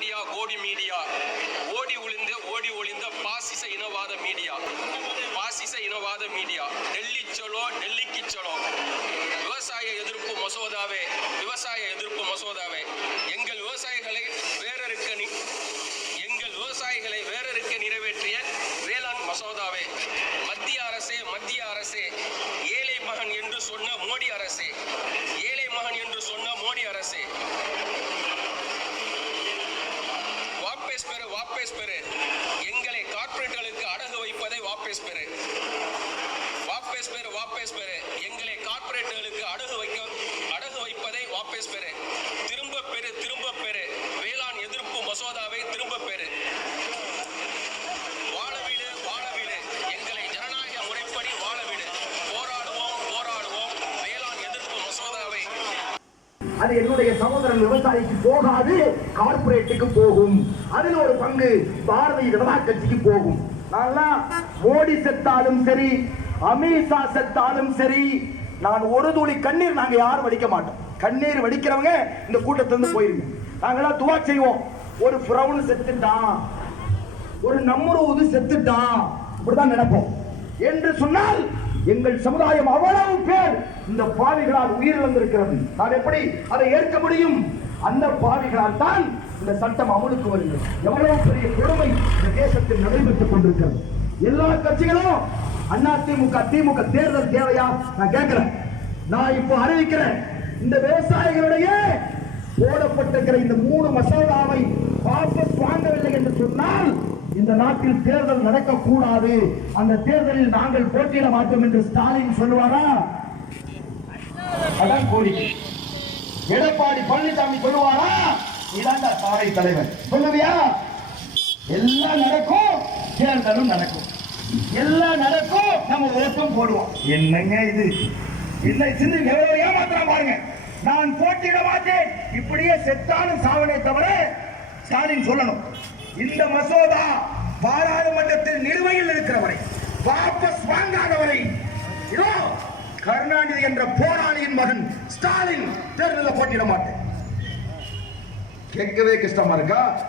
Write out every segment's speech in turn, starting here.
Media கோடி media ஓடி ஒளிந்த ஓடி ஒளிந்த பாசிச இனவாத மீடியா பாசிச இனவாத மீடியா டெல்லி சொலோ டெல்லிக்கு சொல்லோ விவசாய எதிர்ப்பு மசோதாவே விவசாய எதிர்ப்பு மசோதாவே எங்கள் விவசாயிகளை வேறறுக்க எங்கள் விவசாயிகளை வேறறுக்க நிறைவேற்றிய வேளாண் மசோதாவே மத்திய அரசே மத்திய அரசே ஏழை மகன் என்று சொன்ன மோடி அரசே ஏழை மகன் என்று சொன்ன மோடி அரசே வாபஸ் பெறு. எங்களை கார்ப்பரேட்டுகளுக்கு அடகு வைப்பதை வாபஸ் பெறு. வாபஸ் பெறு வாபஸ் பெறு. எங்களை கார்ப்பரேட்டுகளுக்கு அடகு வைக்க அடகு வைப்பதை வாபஸ் பெறு. திரும்ப பெறு திரும்ப பெறு. வேளாண் எதிர்ப்பு மசோதாவை திரும்ப பெறு வாழ வீடு வாழ வீடு எங்களை ஜனநாயக முறைப்படி வாழ வீடு போராடுவோம் போராடுவோம் வேளாண் எதிர்ப்பு மசோதாவை அது என்னுடைய சகோதரன் விவசாயிக்கு போகாது கார்பரேட்டுக்கு போகும். அதுல ஒரு பங்கு பாரதிய ஜனதா கட்சிக்கு போகும். மோடி செத்தாலும் சரி அமித்ஷா செத்தாலும் சரி நான் ஒரு துளி கண்ணீர் நாங்க யாரும் வடிக்க மாட்டோம். கண்ணீர் வடிக்கிறவங்க இந்த கூட்டத்திலிருந்து போயிருங்க. நாங்கெல்லாம் துவா செய்வோம். ஒரு பிரவுன் செத்துட்டான் ஒரு நம்முருவது செத்துட்டான் இப்படிதான் நினைப்போம் என்று சொன்னால் எங்கள் சமுதாயம் அவ்வளவு பேர் இந்த பாவிகளால் உயிரிழந்திருக்கிறது. நான் எப்படி அதை ஏற்க முடியும்? அந்த பாவிகளால் தான் இந்த சட்டம் அமலுக்கு வருகிறது. எவ்வளவு பெரிய கொடுமை இந்த தேசத்தில் நடைபெற்றுக் கொண்டிருக்கிறது. எல்லா கட்சிகளும் அண்ணா திமுக திமுக தேர்தல் தேவையா? நான் கேட்கிறேன். நான் இப்போ அறிவிக்கிறேன். இந்த விவசாயிகளுடைய போடப்பட்டிருக்கிற இந்த மூணு மசோதாவை வாபஸ் வாங்கவில்லை என்று சொன்னால் இந்த நாட்டில் தேர்தல் நடக்கக்கூடாது. அந்த தேர்தலில் நாங்கள் போட்டியிட மாட்டோம் என்று ஸ்டாலின் சொல்லுவாரா? அதான் கோரிக்கை எடப்பாடி பழனிசாமி சொல்லுவாரா? இதாண்டா தாரை தலைவர். சொல்லுவியா? எல்லாம் நடக்கும் தேர்தலும் நடக்கும். எல்லாம் நடக்கும் நம்ம ஓட்டம் போடுவோம். என்னங்க இது? இல்லை சிந்து எவ்வளவு ஏமாத்திரம் பாருங்க. நான் போட்டியிட மாட்டேன். இப்படியே செத்தாலும் சாவனே தவிர ஸ்டாலின் சொல்லணும். இந்த மசோதா பாராளுமன்றத்தில் நிலுவையில் இருக்கிறவரை வாபஸ் வாங்காதவரை இதோ கருணாநிதி என்ற போராளியின் மகன் ஸ்டாலின் தேர்தலில் போட்டியிட மாட்டேன். கேட்கவே கஷ்டமா இருக்கா?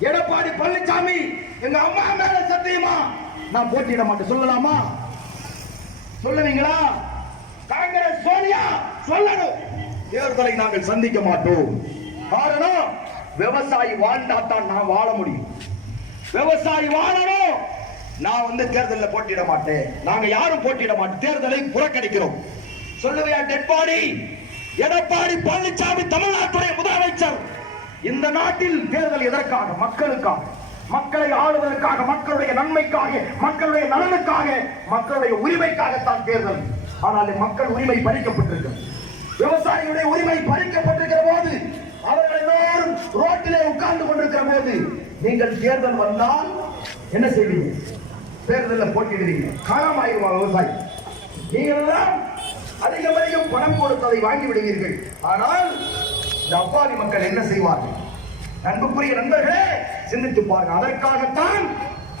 எடப்பாடி பழனிசாமி எங்க அம்மா மேல சத்தியமா? நான் போட்டியிட மாட்டேன். சொல்லலாமா? சொல்லுவீங்களா? காங்கிரஸ் சோனியா சொல்லணும். தேர்தலை நாங்கள் சந்திக்க மாட்டோம். காரணம் விவசாயி வாழ்ந்தா தான் நான் வாழ முடியும். விவசாயி வாழணும். நான் வந்து தேர்தலில் போட்டியிட மாட்டேன். நாங்க யாரும் போட்டியிட மாட்டோம். தேர்தலை புறக்கணிக்கிறோம். சொல்லுவையா டெட்பாடி? எடப்பாடி பழனிசாமி தமிழ்நாட்டுடைய முதலமைச்சர். இந்த நாட்டில் தேர்தல் எதற்காக? மக்களுக்காக. மக்களை ஆளுவதற்காக மக்களுடைய நன்மைக்காக மக்களுடைய நலனுக்காக மக்களுடைய உரிமைக்காகத்தான் தேர்தல். ஆனால் மக்கள் உரிமை பறிக்கப்பட்டிருக்கிறது. விவசாயிகளுடைய உரிமை பறிக்கப்பட்டிருக்கிற போது அவர்கள் எல்லோரும் ரோட்டிலே உட்கார்ந்து கொண்டிருக்கிற போது நீங்கள் தேர்தல் வந்தால் என்ன செய்வீங்க? தேர்தலில் போட்டியிடுவீங்க. காணாமாயிருவா விவசாயி? நீங்கள் எல்லாம் அதிகம் அதிகம் பணம் கொடுத்ததை வாங்கி விடுவீர்கள். ஆனால் இந்த அப்பாவி மக்கள் என்ன செய்வார்கள்? அன்புக்குரிய நண்பர்களே சிந்தித்து பாருங்க அதற்காகத்தான்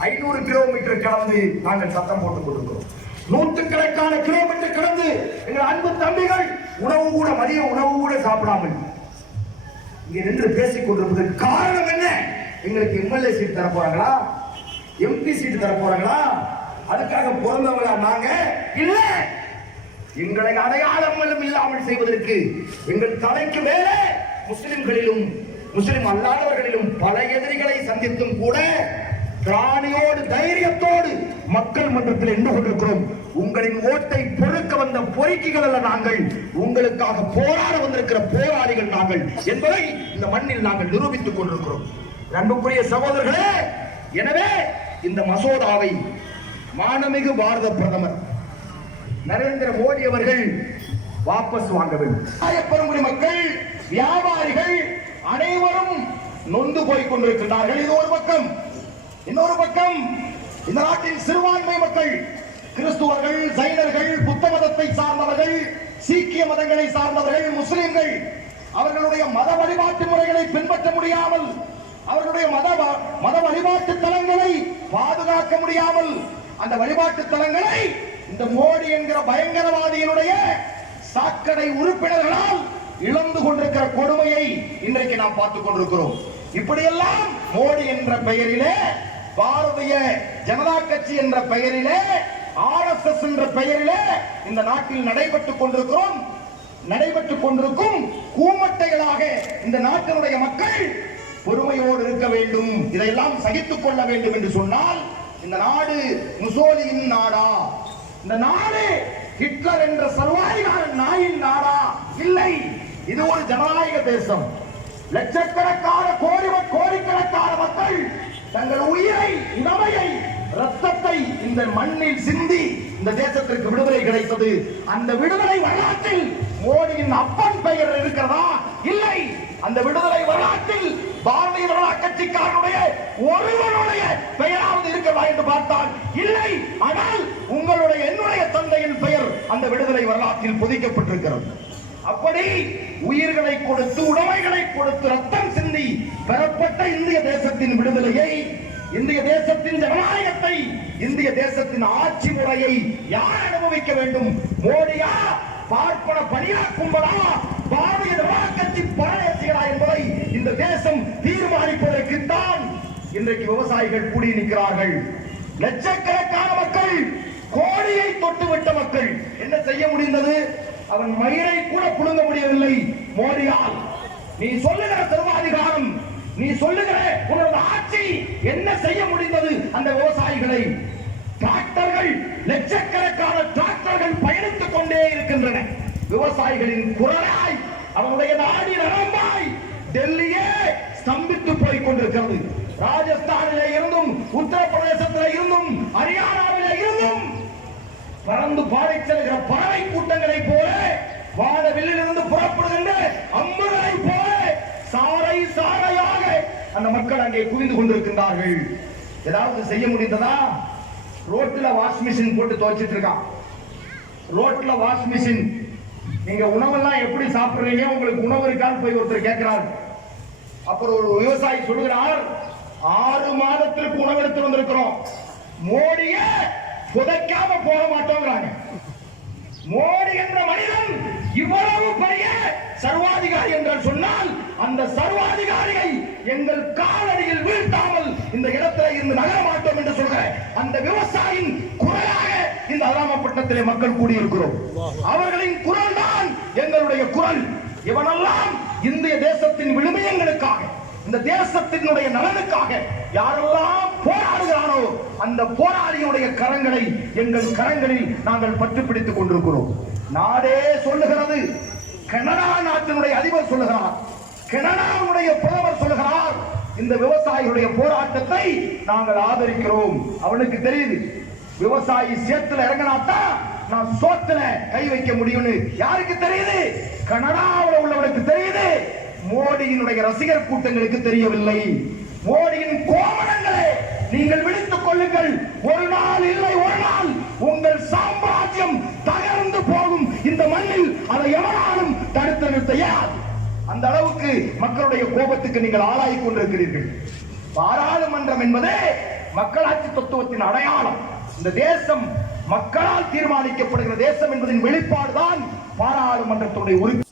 ஐநூறு கிலோமீட்டர் கடந்து நாங்கள் சத்தம் போட்டுக் கொண்டிருக்கிறோம். நூற்றுக்கணக்கான கிலோமீட்டர் கடந்து எங்கள் அன்பு தம்பிகள் உணவு கூட மதிய உணவு கூட சாப்பிடாமல் இங்க நின்று பேசிக் கொண்டிருப்பதற்கு காரணம் என்ன? எங்களுக்கு எம்எல்ஏ சீட் தர போறாங்களா எம்பி சீட் தர போறாங்களா அதுக்காக பிறந்தவங்களா நாங்க? இல்ல! எங்களை அடையாளங்களும் இல்லாமல் செய்வதற்கு எங்கள் தலைக்கு மேலே முஸ்லிம்களிலும் முஸ்லிம் அல்லாதவர்களிலும் பல எதிரிகளை சந்தித்தும் கூட பிராணியோடு தைரியத்தோடு மக்கள் மன்றத்தில் நின்று கொண்டிருக்கிறோம். உங்களின் ஓட்டை பொறுக்க வந்த பொறுக்கிகள் அல்ல நாங்கள். உங்களுக்காக போராட வந்திருக்கிற போராளிகள் நாங்கள் என்பதை இந்த மண்ணில் நாங்கள் நிரூபித்துக் கொண்டிருக்கிறோம். அன்புக்குரிய சகோதரர்களே எனவே இந்த மசோதாவை மானமிகு பாரத பிரதமர் நரேந்திர மோடி அவர்கள் வாபஸ் வாங்க வேண்டும். பெருங்குடி மக்கள் வியாபாரிகள் அனைவரும் நொந்து போய் கொண்டிருக்கிறார்கள் இது ஒரு பக்கம். இன்னொரு பக்கம் இந்த நாட்டின் சிறுபான்மை மக்கள் கிறிஸ்துவர்கள் ஜைனர்கள் புத்த மதத்தை சார்ந்தவர்கள் சீக்கிய மதங்களை சார்ந்தவர்கள் முஸ்லிம்கள் அவர்களுடைய மத வழிபாட்டு முறைகளை பின்பற்ற முடியாமல் அவர்களுடைய மத மத வழிபாட்டு தலங்களை பாதுகாக்க முடியாமல் அந்த வழிபாட்டு தலங்களை இந்த மோடி என்கிற பயங்கரவாதியினுடைய சாக்கடை உறுப்பினர்களால் இழந்து கொண்டிருக்கிற கொடுமையை இன்றைக்கு நாம் பார்த்துக் கொண்டிருக்கிறோம். இப்படியெல்லாம் மோடி என்ற பெயரிலே பாரதிய ஜனதா கட்சி என்ற பெயரிலே ஆர்எஸ்எஸ் என்ற பெயரிலே இந்த நாட்டில் நடைபெற்றுக் கொண்டிருக்கிறோம். நடைபெற்றுக் கொண்டிருக்கும் கூமட்டைகளாக இந்த நாட்டினுடைய மக்கள் பொறுமையோடு இருக்க வேண்டும் இதையெல்லாம் சகித்துக் கொள்ள வேண்டும் என்று சொன்னால் இந்த நாடு முசோலியின் நாடா? இந்த நாடு ஹிட்லர் என்ற சர்வாதிகார நாயின் நாடா? இல்லை. இது ஒரு ஜனநாயக தேசம். லட்சக்கணக்கான கோடி கோடிக்கணக்கான உயிரை ரத்தத்தை இந்த மண்ணில் சிந்தி இந்த தேசத்திற்கு விடுதலை கிடைத்தது. அந்த விடுதலை வரலாற்றில் மோடியின் அப்பன் பெயர் இருக்கிறதா? இல்லை. அந்த விடுதலை வரலாற்றில் பாரதிய ஜனதா கட்சிக்காரனுடைய ஒருவனுடைய பெயராவது இருக்கிறதா என்று பார்த்தால் இல்லை. ஆனால் உங்களுடைய என்னுடைய தந்தையின் பெயர் அந்த விடுதலை வரலாற்றில் பொதிக்கப்பட்டிருக்கிறது. அப்படி உயிர்களை கொடுத்து உடைமைகளை கொடுத்து ரத்தம் சிந்தி பெறப்பட்ட இந்திய தேசத்தின் விடுதலையை இந்திய தேசத்தின் ஜனநாயகத்தை இந்திய தேசத்தின் ஆட்சி முறையை யார் அனுபவிக்க வேண்டும்? மோடியா? பார்ப்பன பணியா கும்பலா பாரதிய ஜனதா கட்சி பரதேசிகளா என்பதை இந்த தேசம் தீர்மானிப்பதற்குத்தான் இன்றைக்கு விவசாயிகள் கூடி நிற்கிறார்கள். லட்சக்கணக்கான மக்கள் கோடியை தொட்டுவிட்ட மக்கள் என்ன செய்ய முடிந்தது? அவன் மயிரை கூட புழுங்க முடியவில்லை. மோடியால் நீ சொல்லுகிற சர்வாதிகாரம் நீ சொல்லுகிற உங்களோட ஆட்சி என்ன செய்ய முடிந்தது? அந்த விவசாயிகளை டிராக்டர்கள் லட்சக்கணக்கான டிராக்டர்கள் பயணித்துக் கொண்டே இருக்கின்றன. விவசாயிகளின் குரலாய் அவனுடைய நாடி நரம்பாய் டெல்லியே ஸ்தம்பித்து போய் கொண்டிருக்கிறது. ராஜஸ்தானில இருந்தும் உத்தரப்பிரதேசத்தில இருந்தும் ஹரியானாவில இருந்தும் பறந்து பாடிச் செல்கிற பறவை கூட்டங்களை போல வானவில்லிலிருந்து புறப்படுகின்ற அம்புகளை போல சாரை சாரை அந்த மக்கள் அங்கே குவிந்து கொண்டிருக்கின்றார்கள். ஏதாவது செய்ய முடிந்ததா? ரோட்ல வாஷ் மிஷின் போட்டு துவைச்சிட்டு இருக்கான் ரோட்ல வாஷ் மிஷின். நீங்க உணவெல்லாம் எப்படி சாப்பிடுறீங்க? உங்களுக்கு உணவு இருக்கான்னு போய் ஒருத்தர் கேட்கிறார். அப்புறம் ஒரு விவசாயி சொல்லுகிறார் ஆறு மாதத்திற்கு உணவு எடுத்து வந்திருக்கிறோம். மோடிய புதைக்காம போக மாட்டோங்கிறாங்க. மோடி என்ற மனிதன் இவ்வளவு பெரிய சர்வாதிகாரி என்று சொன்னால் அந்த சர்வாதிகாரியை எங்கள் காலடியில் வீழ்த்தாமல் இந்த இடத்துல இருந்து நகர மாட்டோம் என்று சொல்ற அந்த விவசாயியின் குரலாக இந்த அலாமப்பட்டினத்திலே மக்கள் கூடியிருக்கிறோம். அவர்களின் குரல் தான் எங்களுடைய குரல். இவனெல்லாம் இந்திய தேசத்தின் விழுமியங்களுக்காக இந்த தேசத்தினுடைய நலனுக்காக யாரெல்லாம் போராடுகிறானோ அந்த போராளியுடைய கரங்களை எங்கள் கரங்களில் நாங்கள் பற்று பிடித்துக் கொண்டிருக்கிறோம். நாடே சொல்லுகிறது கனடா நாட்டினுடைய அதிபர் சொல்லுகிறார் கனடாவுடைய பிரதமர் சொல்லுகிறார் இந்த விவசாயிகளுடைய போராட்டத்தை நாங்கள் ஆதரிக்கிறோம். அவனுக்கு தெரியுது விவசாயி சேத்துல இறங்கினாத்தான் நான் சோத்துல கை வைக்க முடியும்னு. யாருக்கு தெரியுது? கனடாவில் உள்ளவனுக்கு தெரியுது மோடியினுடைய ரசிகர் கூட்டங்களுக்கு தெரியவில்லை. மோடியின் கோமணங்களே நீங்கள் விழித்துக் கொள்ளுங்கள். ஒரு நாள் இல்லை ஒரு நாள். உங்கள் சாம்ராஜ்யம் தகர்ந்து போகும். இந்த மண்ணில் அதை எவனாலும் தடுத்து நிறுத்த இயலாது. அந்த அளவுக்கு மக்களுடைய கோபத்துக்கு நீங்கள் ஆளாகிக் கொண்டிருக்கிறீர்கள். பாராளுமன்றம் என்பதே மக்களாட்சி தத்துவத்தின் அடையாளம். இந்த தேசம் மக்களால் தீர்மானிக்கப்படுகிற தேசம் என்பதின் வெளிப்பாடுதான் பாராளுமன்றத்துடைய உறுப்பு